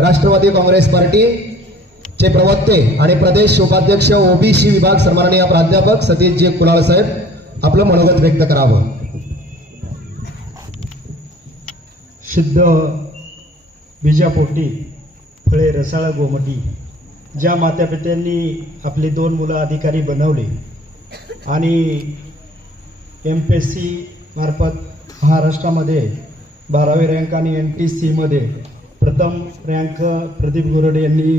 Rashtrawadi Congress party चे प्रवक्ते आणि प्रदेश उपाध्यक्ष ओबीसी विभाग सन्माननीय प्राध्यापक सतीशजी कुलाळ साहेब आपलं मनोगत व्यक्त करावं। शुद्ध बीजापोटी फळे रसाळ गोमटी ज्या मातापित्यांनी आपली 2 मुलं अधिकारी बनवले आणि MPSC मार्फत महाराष्ट्रामध्ये 12वी रँक आणि NTC मध्ये प्रथम रँक प्रदीप गोरडे यांनी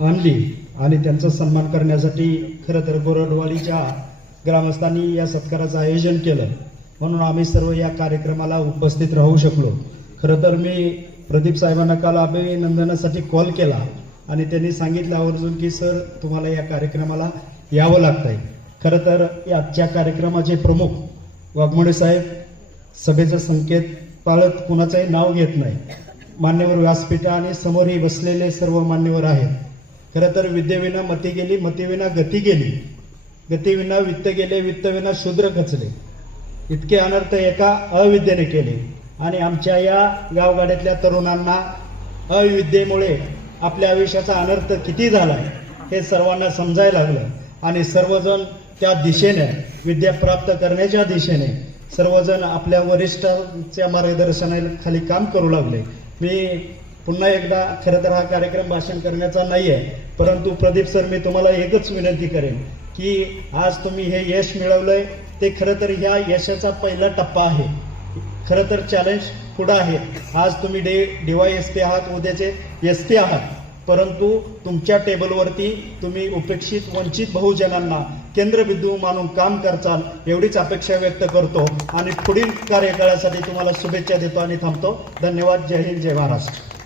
आणली आणि त्यांचा सन्मान करण्यासाठी खरं तर गोरडवाडीच्या ग्रामस्थांनी या सत्काराचं आयोजन केलं, म्हणून आम्ही सर्व या कार्यक्रमाला उपस्थित राहू शकलो। खरं तर मी प्रदीप साहेबांना काल अभिनंदनासाठी कॉल केला आणि त्यांनी सांगितलं आवर्जून की सर तुम्हाला या कार्यक्रमाला यावं लागतंय। खरं तर आजच्या कार्यक्रमाचे प्रमुख वाघमोडे साहेब सभेचा संकेत पाळत कुणाचंही नाव घेत नाही, मान्यवर व्यासपीठ आणि समोरही बसलेले सर्व मान्यवर आहेत। खरं तर विद्येविना मती गेली, मतीविना गती गेली, गतीविना वित्त गेले, वित्तविना शूद्र खचले, इतके अनर्थ एका अविद्येने केले। आणि आमच्या या गावगाड्यातल्या तरुणांना अविद्येमुळे आपल्या आयुष्याचा अनर्थ किती झालाय हे सर्वांना समजायला लागलं आणि सर्वजण त्या दिशेने विद्या प्राप्त करण्याच्या दिशेने सर्वजण आपल्या वरिष्ठांच्या मार्गदर्शनाखाली काम करू लागले। मी पुन्हा एकदा खरं तर हा कार्यक्रम भाषण करण्याचा नाही आहे, परंतु प्रदीप सर मी तुम्हाला एकच विनंती करेन की आज तुम्ही हे यश मिळवलंय ते खरं तर ह्या यशाचा पहिला टप्पा आहे। खरं तर चॅलेंज पुढं आहे। आज तुम्ही DYSP आहात, उद्याचे SP आहात, परंतु तुमच्या टेबलवरती तुम्ही उपेक्षित वंचित बहुजनांना केंद्रबिंदू मानून काम करचाल एवढीच अपेक्षा व्यक्त करतो आणि पुढील कार्यकाळासाठी तुम्हाला शुभेच्छा देतो आणि थांबतो। धन्यवाद। जय हिंद, जय महाराष्ट्र।